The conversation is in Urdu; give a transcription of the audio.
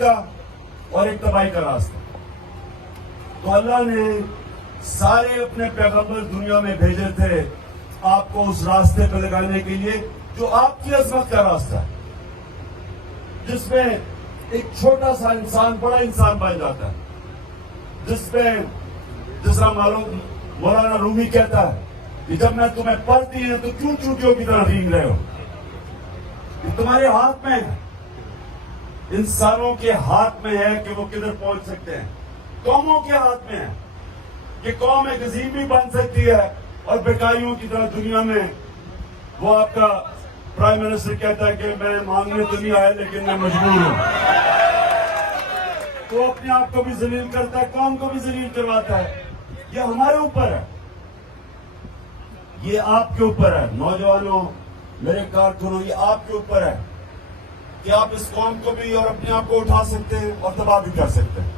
کا اور ایک تباہی کا راستہ. تو اللہ نے سارے اپنے پیغمبر دنیا میں بھیجے تھے آپ کو اس راستے پہ لگانے کے لیے جو آپ کی عظمت کا راستہ ہے, جس میں ایک چھوٹا سا انسان بڑا انسان بن جاتا ہے, جس میں جس طرح معلوم مولانا رومی کہتا ہے کہ جب میں تمہیں پڑھتی ہوں تو کیوں چوٹیوں کی طرح رینگ رہے ہو, یہ تمہارے ہاتھ میں ہے. انسانوں کے ہاتھ میں ہے کہ وہ کدھر پہنچ سکتے ہیں, قوموں کے ہاتھ میں ہے کہ قوم ایک عظیم بھی بن سکتی ہے اور بیکاریوں کی طرح دنیا میں. وہ آپ کا پرائم منسٹر کہتا ہے کہ میں مانگنے تو نہیں آیا لیکن میں مجبور ہوں. وہ اپنے آپ کو بھی ذلیل کرتا ہے, قوم کو بھی ذلیل کرواتا ہے. یہ ہمارے اوپر ہے, یہ آپ کے اوپر ہے. نوجوانوں, میرے کارکنوں, یہ آپ کے اوپر ہے کہ آپ اس قوم کو بھی اور اپنے آپ کو اٹھا سکتے ہیں اور تباہ بھی کر سکتے ہیں.